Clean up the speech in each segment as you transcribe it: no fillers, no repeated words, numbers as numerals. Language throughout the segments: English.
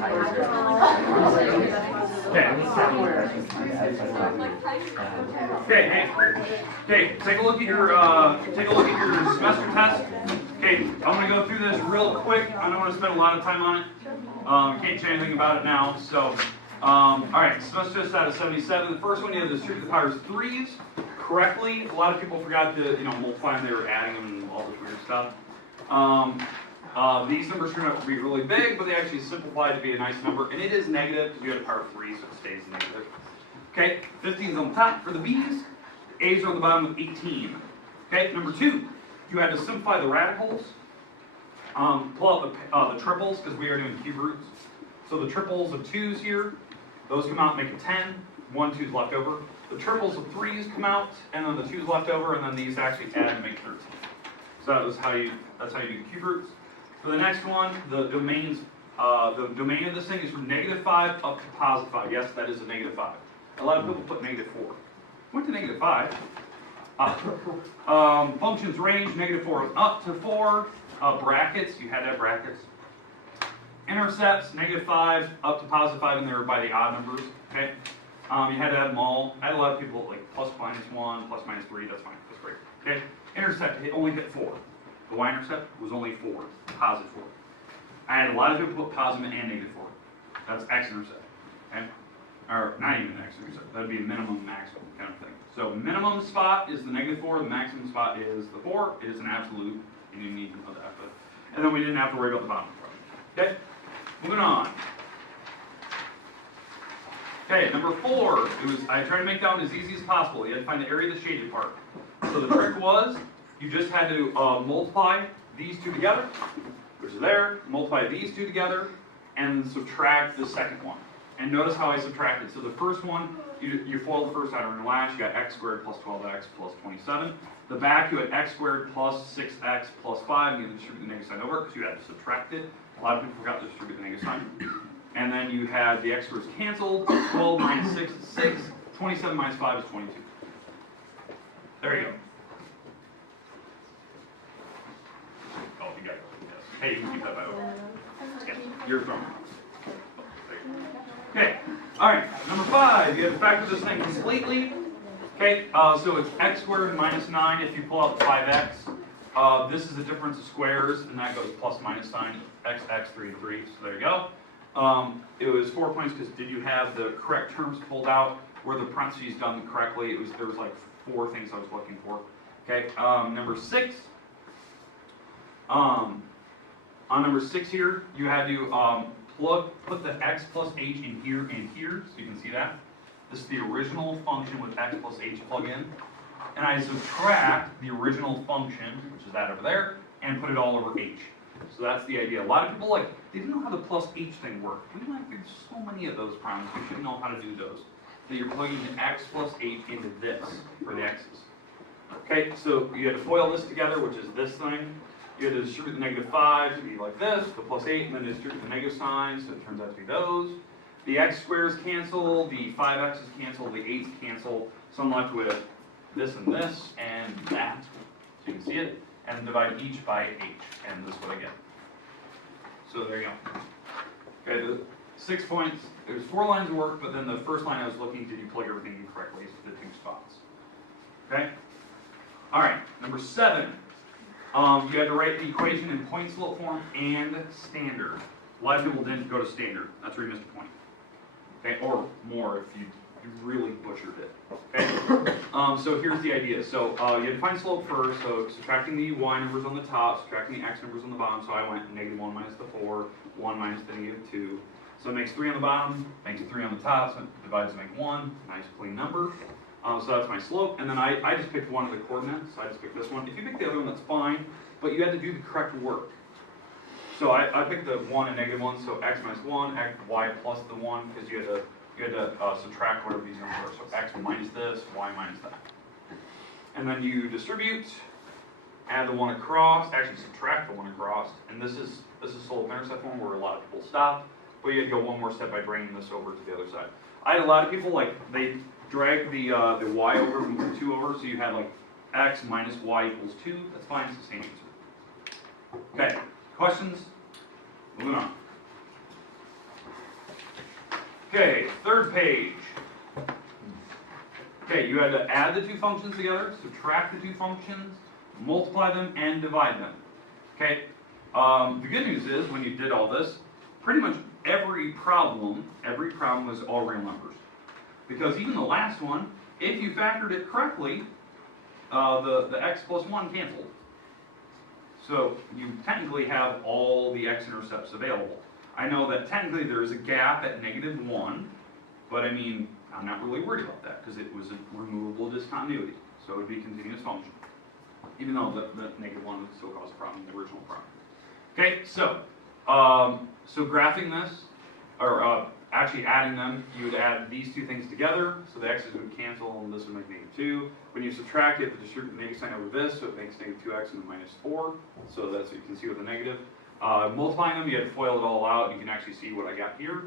Okay, take a look at your semester test. Okay, I'm gonna go through this real quick. I don't want to spend a lot of time on it. Can't say anything about it now. So, all right, semester test out of 77. The first one, you have to distribute the powers threes correctly. A lot of people forgot to multiply them. They were adding them and all this weird stuff. These numbers turn out to be really big, but they actually simplify to be a nice number, and it is negative because you have a power of 3, so it stays negative. Okay, 15 is on the top for the B's. The A's are on the bottom with 18. Okay, number 2, you had to simplify the radicals. Pull out the triples because we are doing cube roots. So the triples of 2's here, those come out and make a 10. 1 2's left over. The triples of 3's come out, and then the 2's left over, and then these actually add and make 13. So that's how you do the cube roots. For the next one, the domain of this thing is from -5 up to +5. Yes, that is a -5. A lot of people put -4. Went to -5. Functions range, -4 up to 4. Brackets, you had to have brackets. Intercepts, -5 up to +5, and they were by the odd numbers. Okay. You had to have them all. I had a lot of people like ±1, ±3. That's fine. That's great. Okay. Intercept, it only hit 4. The y-intercept was only 4, +4. I had a lot of people put positive and -4. That's x-intercept, okay? Or not even x-intercept. That would be a minimum, maximum kind of thing. So minimum spot is the -4. The maximum spot is the 4. It is an absolute, and you need to know that. And then we didn't have to worry about the bottom part. Okay, moving on. Okay, number 4. I tried to make that one as easy as possible. You had to find the area of the shaded part. So the trick was, you just had to multiply these two together, which is there, multiply these two together, and subtract the second one. And notice how I subtracted. So the first one, you foiled the first outer lash, you got x squared plus 12x plus 27. The back, you had x squared plus 6x plus 5, and you had to distribute the negative sign over because you had to subtract it. A lot of people forgot to distribute the negative sign. And then you had the x squares canceled, 12 minus 6 is 6, 27 minus 5 is 22. There you go. Oh, you got it. Yes. Hey, you can keep that by the way. You're throwing. Okay. All right. Number 5. You have to factor this thing completely. Okay. So it's x squared minus 9 if you pull out the 5x. This is the difference of squares, and that goes plus minus sign. X, 3, and 3. So there you go. It was 4 points because did you have the correct terms pulled out? Were the parentheses done correctly? There was like 4 things I was looking for. Okay. Number 6. On number 6 here, you had to put the x plus h in here and here, so you can see that. This is the original function with x plus h plug in. And I subtract the original function, which is that over there, and put it all over h. So that's the idea. A lot of people they didn't know how the plus h thing worked. There's so many of those problems. You should know how to do those. So you're plugging the x plus h into this for the x's. Okay, so you had to FOIL this together, which is this thing. You had to distribute the -5 to be like this, the plus 8, and then distribute the negative signs, so it turns out to be those. The x squares cancel, the 5x's cancel, the 8's cancel, so I'm left with this and this, and that, so you can see it, and divide each by h, and this is what I get. So there you go. Okay, the 6 points, there's 4 lines of work, but then the first line I was looking, did you plug everything in correctly, so the 2 spots. Okay? All right, number 7. You had to write the equation in point slope form and standard. A lot of people didn't go to standard. That's where you missed a point. Okay, or more if you really butchered it. Okay. So here's the idea. So you had to find slope first. So subtracting the y numbers on the top, subtracting the x numbers on the bottom. So I went -1 minus the 4, 1 minus the -2. So it makes 3 on the bottom, makes 3 on the top. So it divides to make 1. Nice clean number. So that's my slope, and then I just picked one of the coordinates, so I just picked this one. If you pick the other one, that's fine, but you had to do the correct work. So I picked the 1 and -1, so x minus 1, y plus the 1, because you had to subtract whatever these numbers are. So x minus this, y minus that. And then you distribute, add the 1 across, actually subtract the 1 across, and this is slope-intercept form where a lot of people stop, but you had to go one more step by bringing this over to the other side. I had a lot of people, they drag the y over, move the 2 over, so you had x minus y equals 2. That's fine, it's the same answer. Okay, questions? Moving on. Okay, third page. Okay, you had to add the two functions together, subtract the two functions, multiply them, and divide them. Okay, the good news is when you did all this, pretty much every problem was all real numbers. Because even the last one, if you factored it correctly, the x plus 1 canceled. So you technically have all the x-intercepts available. I know that technically there is a gap at -1, but I mean, I'm not really worried about that because it was a removable discontinuity. So it would be a continuous function. Even though the -1 would still cause a problem in the original problem. Okay, so graphing this, or actually adding them, you would add these two things together, so the x's would cancel and this would make -2. When you subtract, you have to distribute the negative sign over this, so it makes -2x and -4, so that's what you can see with the negative. Multiplying them, you had to FOIL it all out, you can actually see what I got here.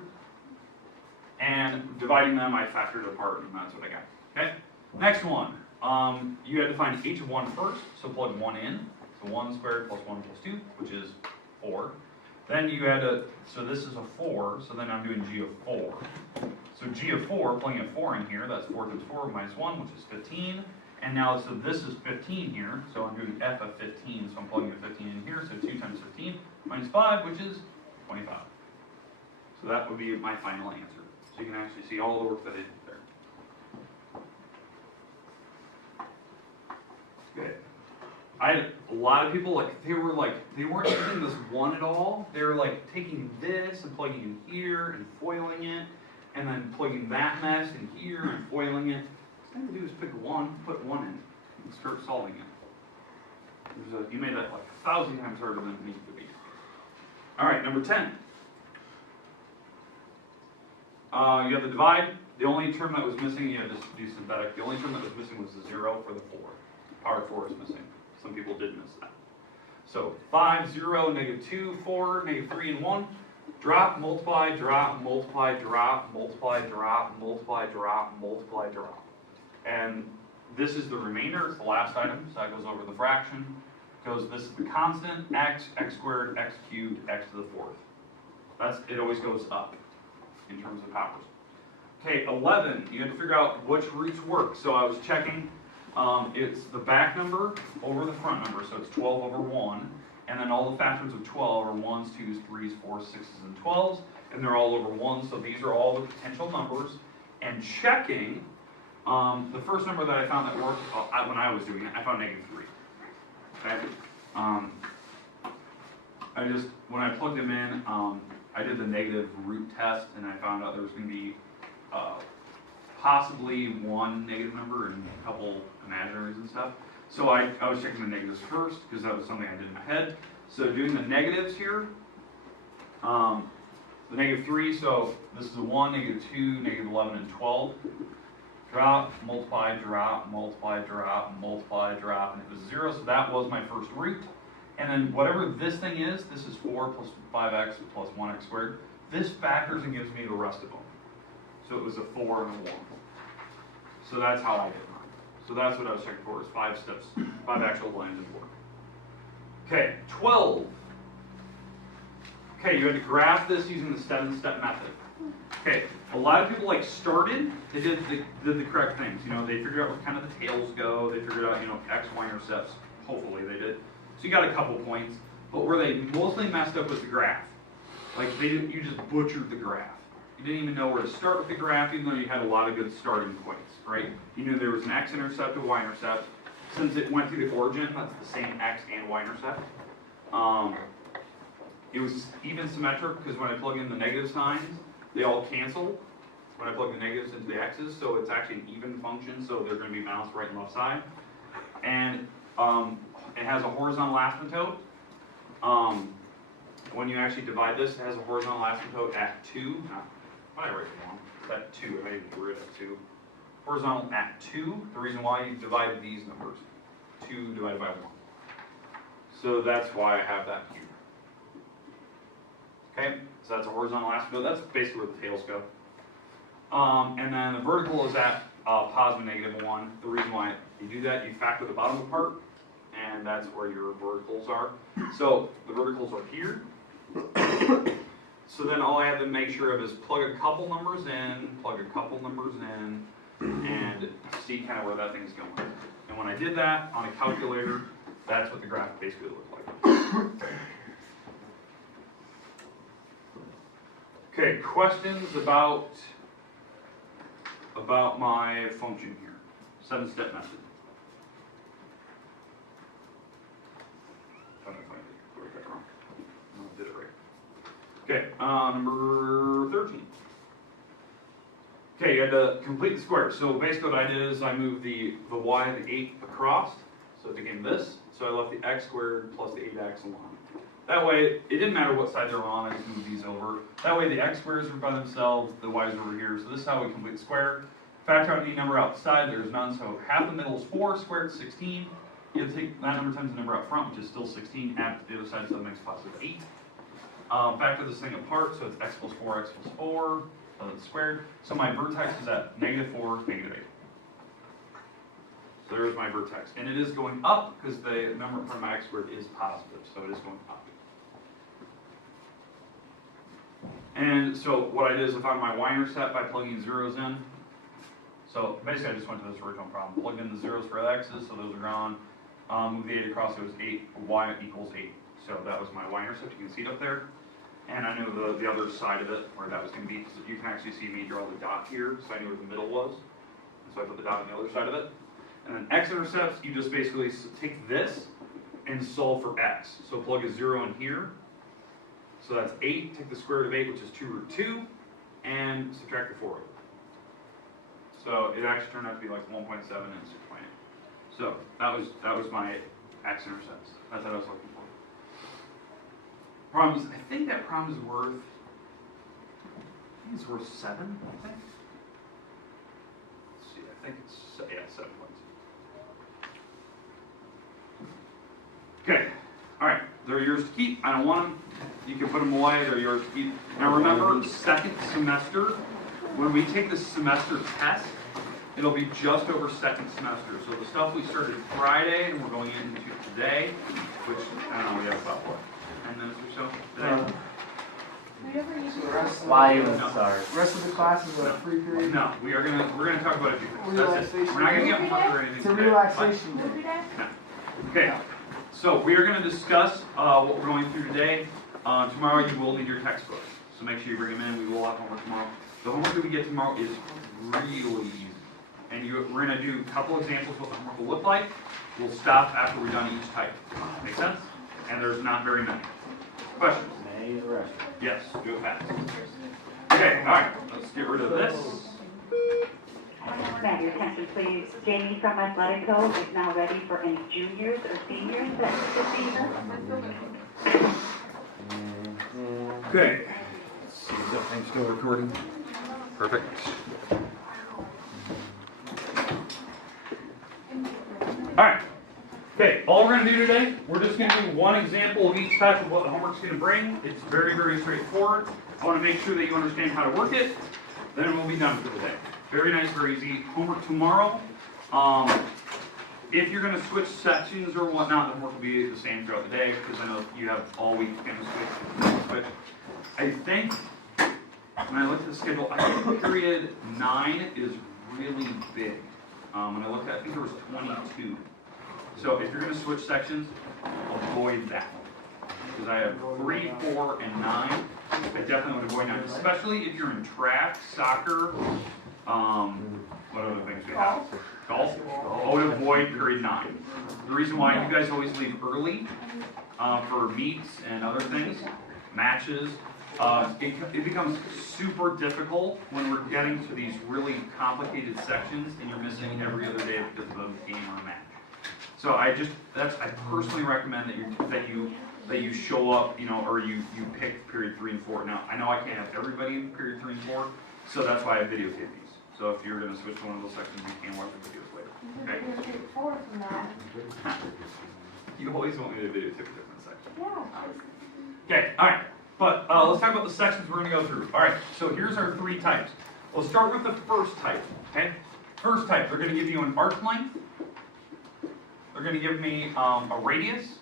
And dividing them, I factored it apart, and that's what I got. Okay, next one. You had to find h of 1 first, so plug 1 in. So 1 squared plus 1 plus 2, which is 4. Then you had to, so this is a 4, so then I'm doing g of 4. So g of 4, plugging a 4 in here, that's 4 times 4 minus 1, which is 15. And now, so this is 15 here, so I'm doing f of 15, so I'm plugging a 15 in here, so 2 times 15 minus 5, which is 25. So that would be my final answer. So you can actually see all the work that I did there. Good. I had a lot of people, they weren't using this 1 at all. They were taking this and plugging in here and foiling it, and then plugging that mess in here and foiling it. All you have to do is pick 1, put 1 in, and start solving it. You made that 1,000 times harder than it needed to be. All right, number 10. You have the divide. The only term that was missing, you had to do synthetic. The only term that was missing was the 0 for the 4. Power 4 is missing. Some people did miss that. So 5, 0, -2, 4, -3, and 1. Drop, multiply, drop, multiply, drop, multiply, drop, multiply, drop, multiply, drop. And this is the remainder. It's the last item. So that goes over the fraction. This is the constant, x squared, x cubed, x to the 4th. It always goes up in terms of powers. Okay, 11, you had to figure out which roots work. So I was checking, it's the back number over the front number, so it's 12 over 1, and then all the factors of 12 are 1s, 2s, 3s, 4s, 6s, and 12s, and they're all over 1, so these are all the potential numbers. And checking, the first number that I found that worked when I was doing it, I found -3. Okay? When I plugged them in, I did the negative root test, and I found out there was going to be possibly one negative number and a couple imaginaries and stuff. So I was checking the negatives first, because that was something I did in my head. So doing the negatives here, the -3, so this is a 1, -2, -11, and 12. Drop, multiply, drop, multiply, drop, multiply, drop, and it was 0, so that was my first root. And then whatever this thing is, this is 4 plus 5x plus 1x squared. This factors and gives me the rest of them. So it was a 4 and a 1. So that's how I did mine. So that's what I was checking for, is 5 steps, 5 actual lines of work. Okay, 12. Okay, you had to graph this using the 7-step method. Okay, a lot of people started, they did the correct things. They figured out where kind of the tails go, they figured out, x, y intercepts. Hopefully they did. So you got a couple points, but where they mostly messed up was the graph. You just butchered the graph. You didn't even know where to start with the graph, even though you had a lot of good starting points, right? You knew there was an x-intercept, a y-intercept. Since it went through the origin, that's the same x and y-intercept. It was even symmetric, because when I plug in the negative signs, they all cancel when I plug the negatives into the x's, so it's actually an even function, so they're going to be balanced right and left side. And it has a horizontal asymptote. When you actually divide this, it has a horizontal asymptote at 2. Why did I write it wrong? It's at 2. I didn't get rid of 2. Horizontal at 2. The reason why you divided these numbers. 2 divided by 1. So that's why I have that here. Okay, so that's a horizontal asymptote. That's basically where the tails go. And then the vertical is at positive -1. The reason why you do that, you factor the bottom apart, and that's where your verticals are. So the verticals are here. So then all I have to make sure of is plug a couple numbers in, plug a couple numbers in, and see kind of where that thing's going. And when I did that on a calculator, that's what the graph basically looked like. Okay, questions about my function here, 7-step method. Trying to find it. Where did I go wrong? No, I did it right. Okay, number 13. Okay, you had to complete the square. So basically what I did is I moved the y and the 8 across, so it became this. So I left the x squared plus the 8x alone. That way, it didn't matter what side they were on, I just moved these over. That way the x squares were by themselves, the y's over here. So this is how we complete the square. Factor out any number outside, there's none, so half the middle is 4, squared 16. You have to take that number times the number out front, which is still 16, add to the other side, so that makes positive 8. Factor this thing apart, so it's x plus 4, so that's squared. So my vertex is at -4, -8. So there's my vertex. And it is going up because the number in front of my x squared is positive, so it is going up. And so what I did is I found my y-intercept by plugging zeros in. So basically I just went to this original problem, plugged in the zeros for the x's, so those are gone. Move the 8 across, it was 8, y equals 8. So that was my y-intercept, you can see it up there. And I knew the other side of it, where that was going to be, because you can actually see me draw the dot here, so I knew where the middle was. And so I put the dot on the other side of it. And then x-intercepts, you just basically take this and solve for x. So plug a 0 in here. So that's 8, take the square root of 8, which is 2 root 2, and subtract the 4 of it. So it actually turned out to be like 1.7 and 6.8. So that was my x-intercepts. That's what I was looking for. Problems, I think that problem is worth, it's worth 7, I think. Let's see, I think it's, yeah, 7 points. Okay, all right, they're yours to keep. I don't want them. You can put them away, they're yours to keep. Now remember, second semester, when we take the semester test, it'll be just over second semester. So the stuff we started Friday and we're going into today, which, I don't know, we have about what, 10 minutes or so today? The rest of the classes are free period? No, we're gonna talk about it. That's it. We're not gonna get homework or anything It's a today. relaxation day. No. Okay, so we are gonna discuss what we're going through today. Tomorrow you will need your textbooks, so make sure you bring them in. We will have homework tomorrow. The homework that we get tomorrow is really easy. And we're gonna do a couple examples of what the homework will look like. We'll stop after we're done each type. Make sense? And there's not very many. Questions? Yes, do it fast. Okay, all right, let's get rid of this. May I have your attention, please? Jamie from Athletico is now ready for any juniors or seniors that this season. Okay. Let's see, is that thing still recording? Perfect. All right. Okay, all we're going to do today, we're just going to do one example of each type of what the homework's going to bring. It's very, very straightforward. I want to make sure that you understand how to work it. Then we'll be done for the day. Very nice, very easy. Homework tomorrow. If you're going to switch sections or whatnot, the homework will be the same throughout the day because I know you have all week to switch. I think, when I look at the schedule, I think period 9 is really big. When I looked at, I think there was 22. So if you're going to switch sections, avoid that one. Because I have 3, 4, and 9. I definitely would avoid 9, especially if you're in track, soccer, what other things we have? Golf. I would avoid period 9. The reason why you guys always leave early for meets and other things, matches, it becomes super difficult when we're getting to these really complicated sections and you're missing every other day because of a game or a match. So I personally recommend that you show up, or you pick period 3 and 4. Now I know I can't have everybody in period 3 and 4, so that's why I videotape these. So if you're going to switch to one of those sections, you can watch the videos later. Okay? You always want me to videotape a different section. Yeah. Okay, all right. But let's talk about the sections we're going to go through. All right, so here's our 3 types. We'll start with the first type, okay? First type, they're going to give you an arc length. They're going to give me a radius.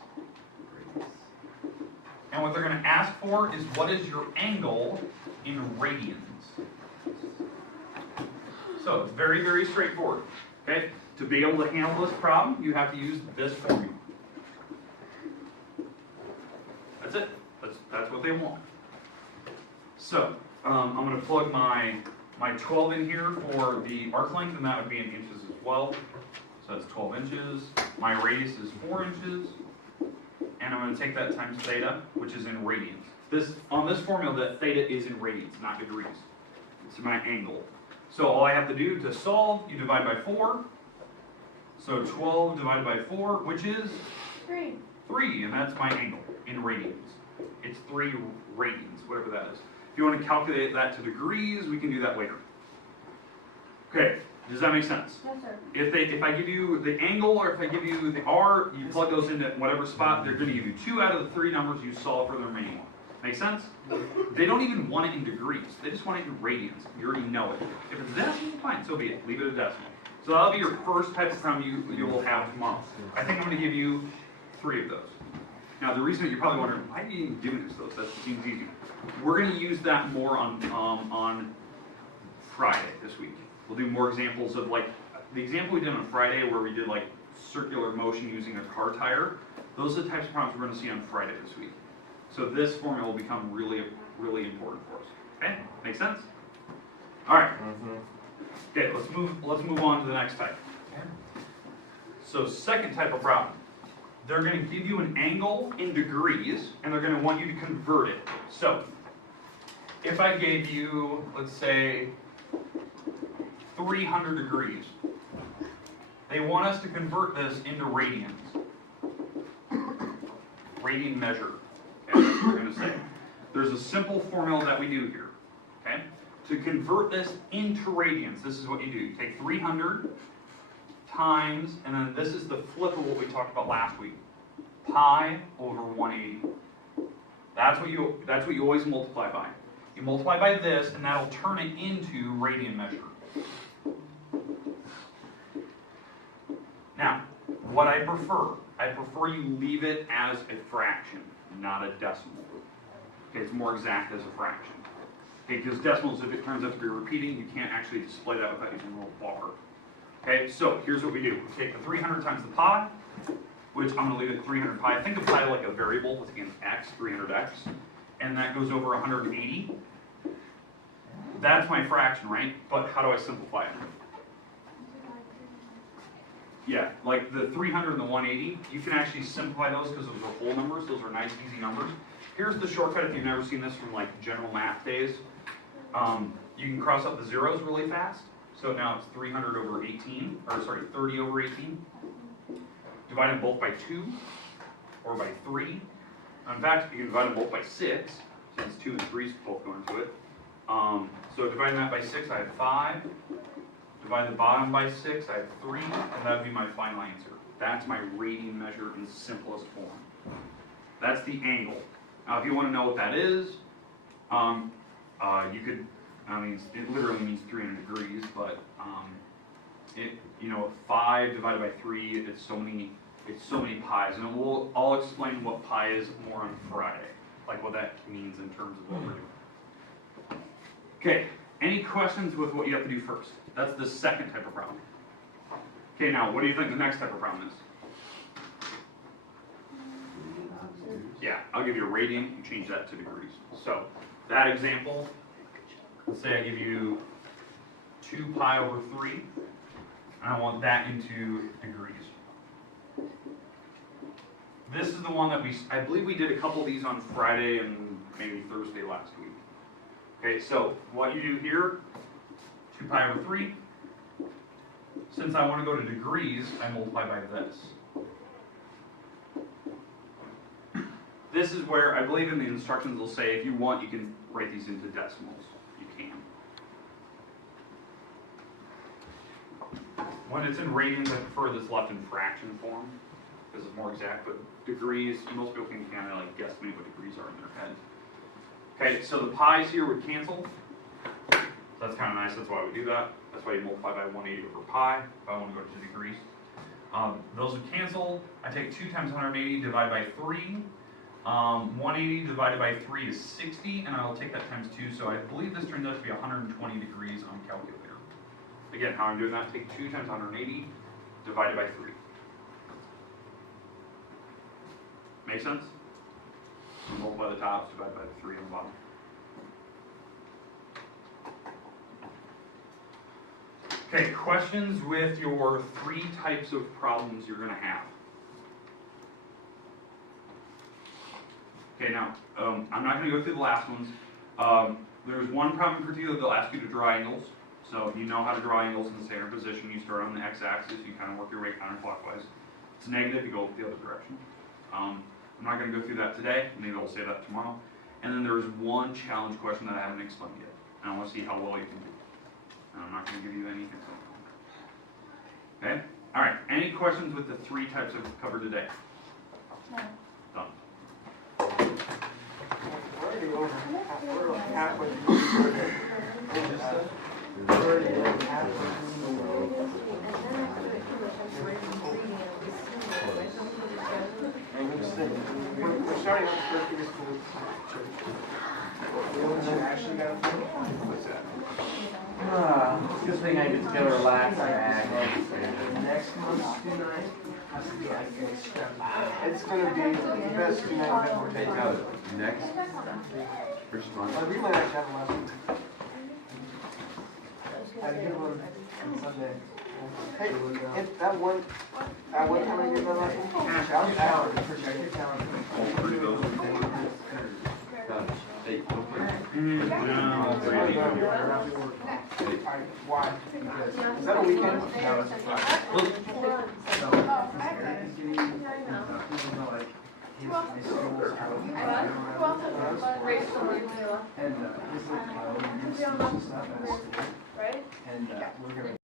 And what they're going to ask for is what is your angle in radians? So it's very, very straightforward. Okay? To be able to handle this problem, you have to use this formula. That's it. That's what they want. So I'm going to plug my 12 in here for the arc length, and that would be in inches as well. So that's 12 inches. My radius is 4 inches. And I'm going to take that times theta, which is in radians. On this formula, that theta is in radians, not degrees. It's my angle. So all I have to do to solve, you divide by 4. So 12 divided by 4, which is? 3. 3, and that's my angle in radians. It's 3 radians, whatever that is. If you want to calculate that to degrees, we can do that later. Okay, does that make sense? Yes, sir. If I give you the angle, or if I give you the R, you plug those into whatever spot, they're going to give you 2 out of the 3 numbers you solve for the remaining one. Make sense? They don't even want it in degrees. They just want it in radians. You already know it. If it's decimal, fine, so be it. Leave it a decimal. So that'll be your first type of problem you will have tomorrow. I think I'm going to give you 3 of those. Now the reason that you're probably wondering, why are you even giving us those? That seems easy. We're going to use that more on Friday this week. We'll do more examples of like, the example we did on Friday where we did like circular motion using a car tire. Those are the types of problems we're going to see on Friday this week. So this formula will become really, really important for us. Okay? Make sense? All right. Okay, let's move on to the next type. So second type of problem. They're going to give you an angle in degrees, and they're going to want you to convert it. So if I gave you, let's say, 300 degrees, they want us to convert this into radians. Radian measure. Okay, that's what we're going to say. There's a simple formula that we do here. Okay? To convert this into radians, this is what you do. You take 300 times, and then this is the flip of what we talked about last week. Pi over 180. That's what you always multiply by. You multiply by this, and that'll turn it into radian measure. Now, what I prefer you leave it as a fraction, not a decimal. Okay, it's more exact as a fraction. Okay, because decimals, if it turns out to be repeating, you can't actually display that without using a little bar. Okay, so here's what we do. We take the 300 times the pi, which I'm going to leave it at 300 pi. Think of pi like a variable, it's against x, 300x, and that goes over 180. That's my fraction, right? But how do I simplify it? Yeah, like the 300 and the 180, you can actually simplify those because those are whole numbers. Those are nice, easy numbers. Here's the shortcut if you've never seen this from like general math days. You can cross out the zeros really fast. So now it's 300 over 18, or sorry, 30 over 18. Divide them both by 2 or by 3. In fact, you can divide them both by 6, since 2 and 3 both go into it. So dividing that by 6, I have 5. Divide the bottom by 6, I have 3, and that would be my final answer. That's my radian measure in simplest form. That's the angle. Now, if you want to know what that is, you could, it literally means 300 degrees, but 5 divided by 3, it's so many pi's, and I'll explain what pi is more on Friday, like what that means in terms of what we're doing. Okay, any questions with what you have to do first? That's the second type of problem. Okay, now, what do you think the next type of problem is? Yeah, I'll give you a radian, you change that to degrees. So, that example, let's say I give you 2 pi over 3, and I want that into degrees. This is the one that I believe we did a couple of these on Friday and maybe Thursday last week. Okay, so what you do here, 2 pi over 3. Since I want to go to degrees, I multiply by this. This is where, I believe in the instructions they'll say, if you want, you can write these into decimals. You can. When it's in radians, I prefer this left in fraction form, because it's more exact, but degrees, most people can kind of like guesstimate what degrees are in their head. Okay, so the pi's here would cancel. So that's kind of nice, that's why we do that. That's why you multiply by 180 over pi, if I want to go to degrees. Those would cancel. I take 2 times 180, divide by 3. 180 divided by 3 is 60, and I'll take that times 2, so I believe this turns out to be 120 degrees on calculator. Again, how I'm doing that, take 2 times 180 divided by 3. Make sense? Multiply the tops, divide by the 3 on the bottom. Okay, questions with your 3 types of problems you're going to have. Okay, now, I'm not going to go through the last ones. There's one problem in particular they'll ask you to draw angles. So you know how to draw angles in the standard position. You start on the x-axis, you kind of work your way counterclockwise. If it's negative, you go the other direction. I'm not going to go through that today, maybe I'll say that tomorrow. And then there's one challenge question that I haven't explained yet. And I want to see how well you can do. And I'm not going to give you any hints on that. Okay? Alright, any questions with the 3 types I've covered today? No. Done. We're already over halfway through. We're already over halfway We're starting on the first year of school. You know what you actually got to do? What's that? Good thing I get to go relax and act. Next month's tonight. It's going to be the best tonight I've ever taken. Next, first month. We might actually have a lesson. I did one on Sunday. Hey, if that one time I did that lesson, that was hours. Check your calendar. Why? Is that a weekend? No, it's a Friday. And he's like, oh, you're stuff at school. Right? And we're gonna